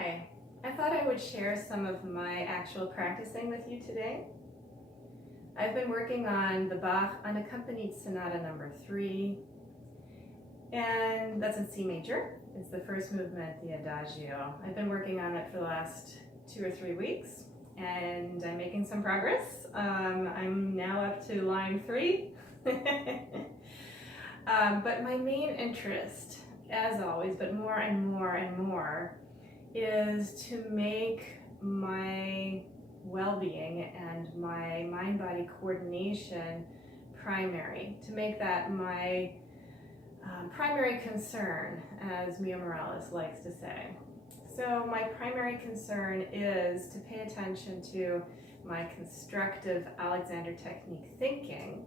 Hi, I thought I would share some of my actual practicing with you today. I've been working on the Bach unaccompanied Sonata number 3, and that's in C major. It's the first movement, the Adagio. I've been working on it for the last 2 or 3 weeks, and I'm making some progress. I'm now up to line 3. But my main interest, as always, but more and more and more, is to make my well-being and my mind-body coordination primary, to make that my primary concern, as Mia Morales likes to say. So my primary concern is to pay attention to my constructive Alexander technique thinking,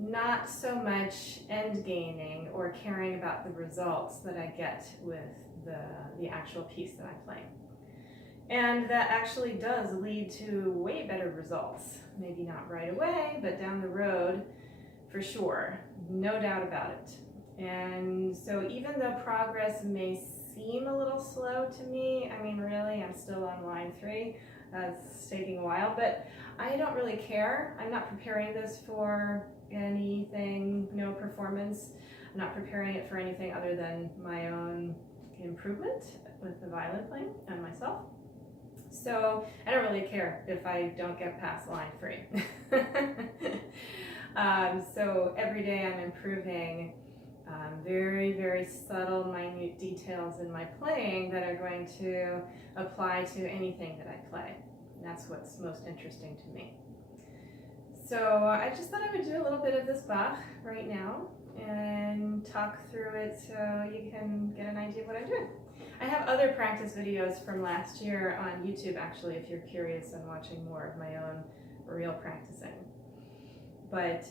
not so much end gaining or caring about the results that I get with the actual piece that I'm playing. And that actually does lead to way better results. Maybe not right away, but down the road for sure. No doubt about it. And so even though progress may seem a little slow to me, I mean really, I'm still on line 3. It's taking a while, but I don't really care. I'm not preparing this for anything, no performance. I'm not preparing it for anything other than my own improvement with the violin playing and myself. So I don't really care if I don't get past line 3. So every day I'm improving very, very subtle, minute details in my playing that are going to apply to anything that I play. And that's what's most interesting to me. So I just thought I would do a little bit of this Bach right now and talk through it so you can get an idea of what I'm doing. I have other practice videos from last year on YouTube, actually, if you're curious on watching more of my own real practicing. But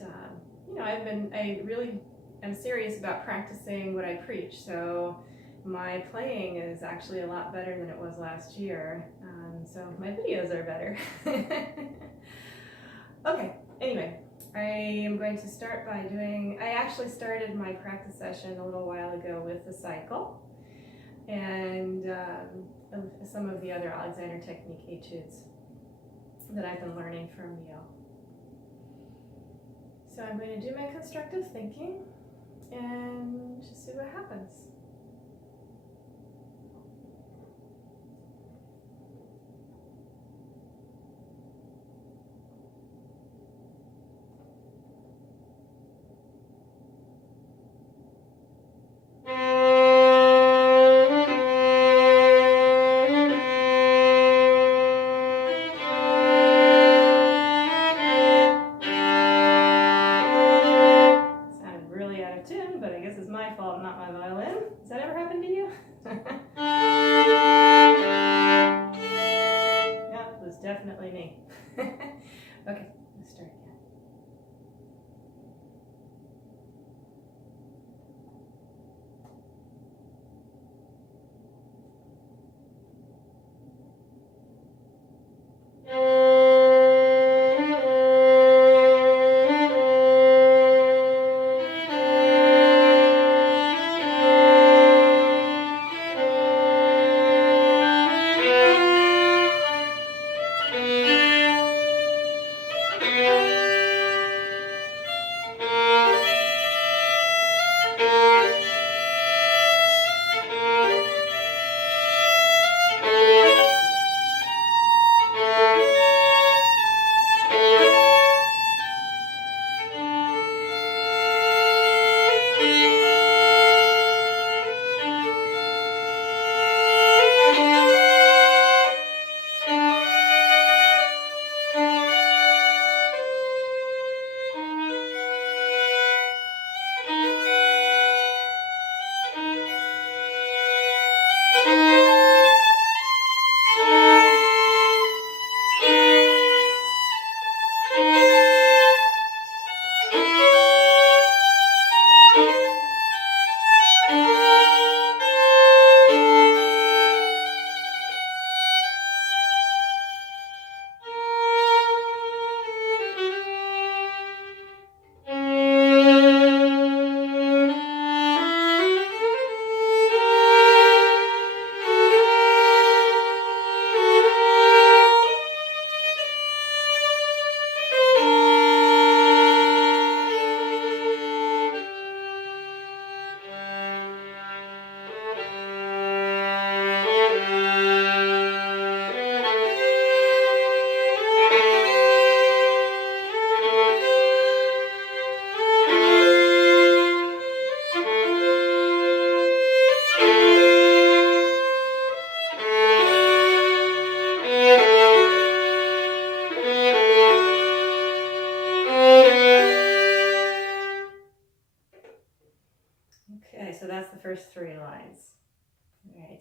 I really am serious about practicing what I preach. So my playing is actually a lot better than it was last year. So my videos are better. Okay, anyway, I am going to start by I actually started my practice session a little while ago with the cycle and some of the other Alexander technique etudes that I've been learning from Neil. So I'm going to do my constructive thinking and just see what happens. But I guess it's my fault, not my violin. Has that ever happened to you? Yeah, it was definitely me. Okay, let's start again.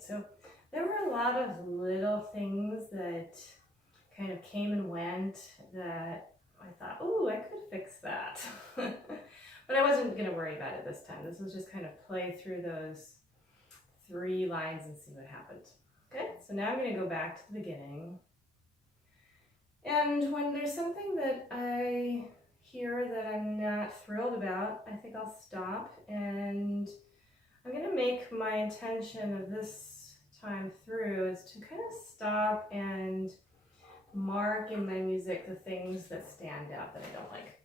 So there were a lot of little things that kind of came and went that I thought, oh, I could fix that. But I wasn't going to worry about it this time. This was just kind of play through those 3 lines and see what happened. Okay, so now I'm going to go back to the beginning. And when there's something that I hear that I'm not thrilled about, I think I'll stop, and I'm going to make my intention of this time through is to kind of stop and mark in my music the things that stand out that I don't like.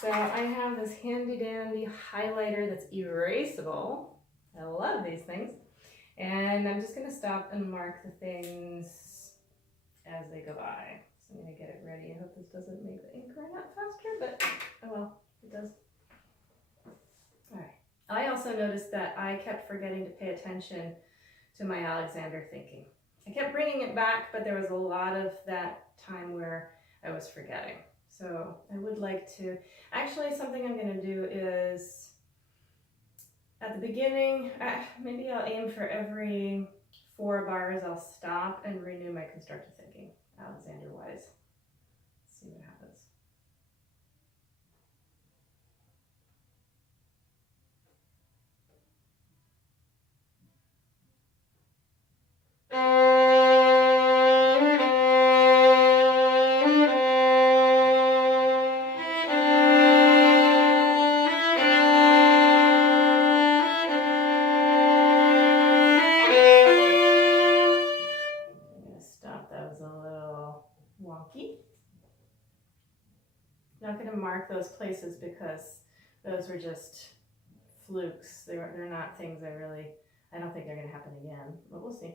So I have this handy dandy highlighter that's erasable. I love these things. And I'm just going to stop and mark the things as they go by. So I'm going to get it ready. I hope this doesn't make the ink run out faster, but oh well, it does. All right. I also noticed that I kept forgetting to pay attention to my Alexander thinking. I kept bringing it back, but there was a lot of that time where I was forgetting. So I would like to, actually something I'm going to do is at the beginning, maybe I'll aim for every 4 bars, I'll stop and renew my constructive thinking, Alexander wise. See what happens. I'm not going to mark those places because those were just flukes. They're not things I don't think they're going to happen again, but we'll see.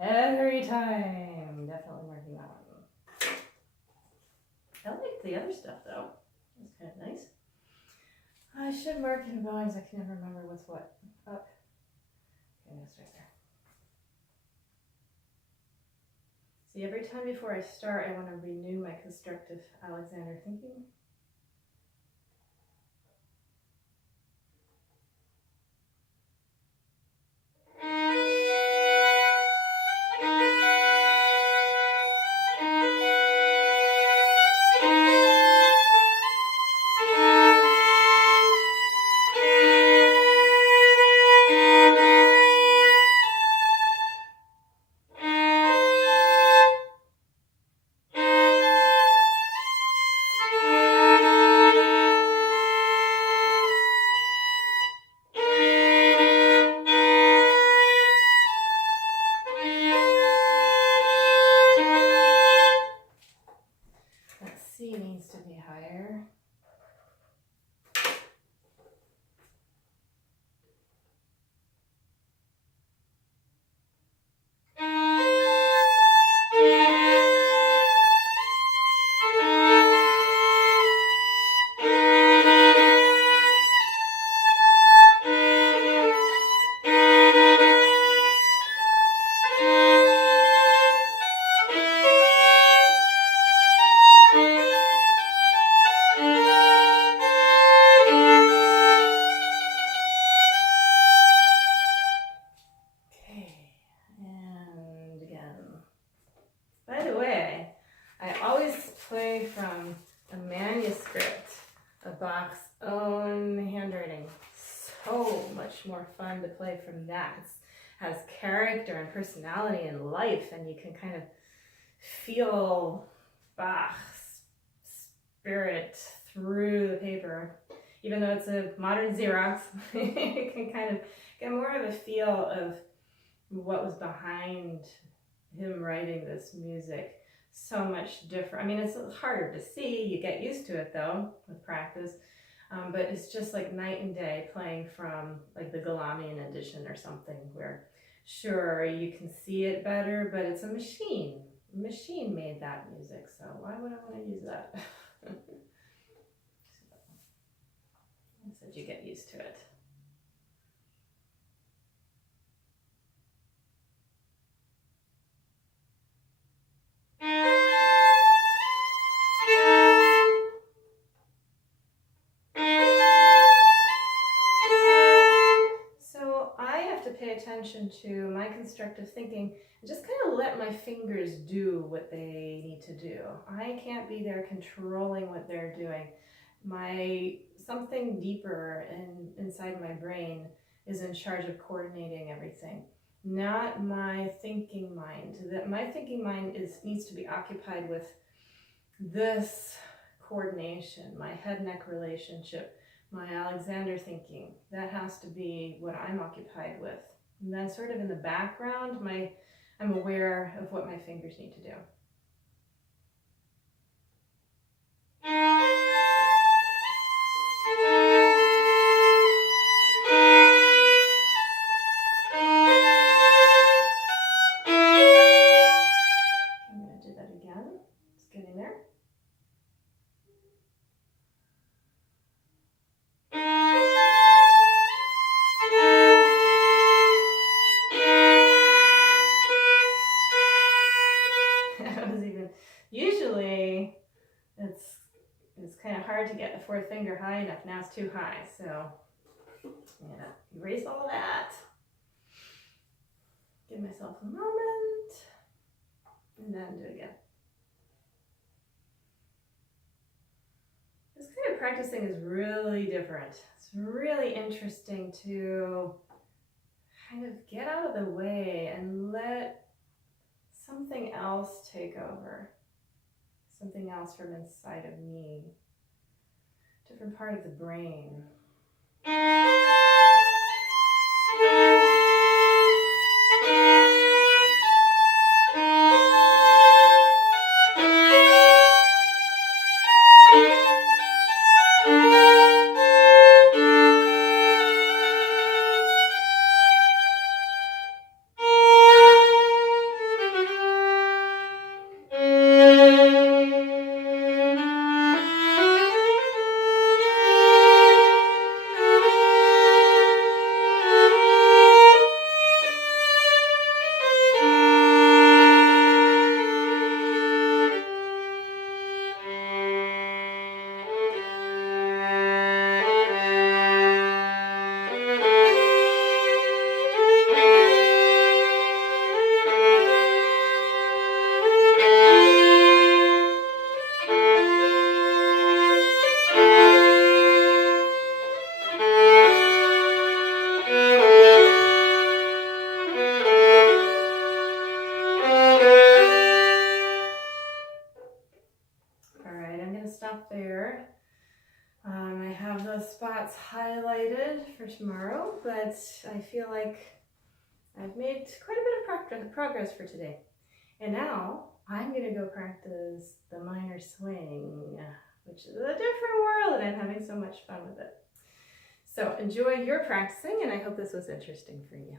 Every time. Definitely marking that one. I like the other stuff though. It's kind of nice. I should mark in volumes. I can never remember what's what. Up. Okay, that's right there. See, every time before I start, I want to renew my constructive Alexander thinking. Needs to be higher. to play from that. It has character and personality and life, and you can kind of feel Bach's spirit through the paper. Even though it's a modern Xerox, you can kind of get more of a feel of what was behind him writing this music. So much different. I mean, it's harder to see. You get used to it though with practice. But it's just like night and day playing from like the Galamian edition or something, where sure you can see it better, but it's a machine. A machine made that music, so why would I want to use that? I said you get used to it. So I have to pay attention to my constructive thinking and just kind of let my fingers do what they need to do. I can't be there controlling what they're doing. Something deeper inside my brain is in charge of coordinating everything, not my thinking mind. That my thinking mind needs to be occupied with this coordination, my head-neck relationship, my Alexander thinking. That has to be what I'm occupied with. And then sort of in the background, I'm aware of what my fingers need to do. Usually it's kind of hard to get the fourth finger high enough. Now it's too high, so yeah, erase all that. Give myself a moment, and then do it again. This kind of practicing is really different. It's really interesting to kind of get out of the way and let something else take over. Something else from inside of me. Different part of the brain. There. I have those spots highlighted for tomorrow, but I feel like I've made quite a bit of progress for today. And now I'm going to go practice the minor swing, which is a different world, and I'm having so much fun with it. So enjoy your practicing, and I hope this was interesting for you.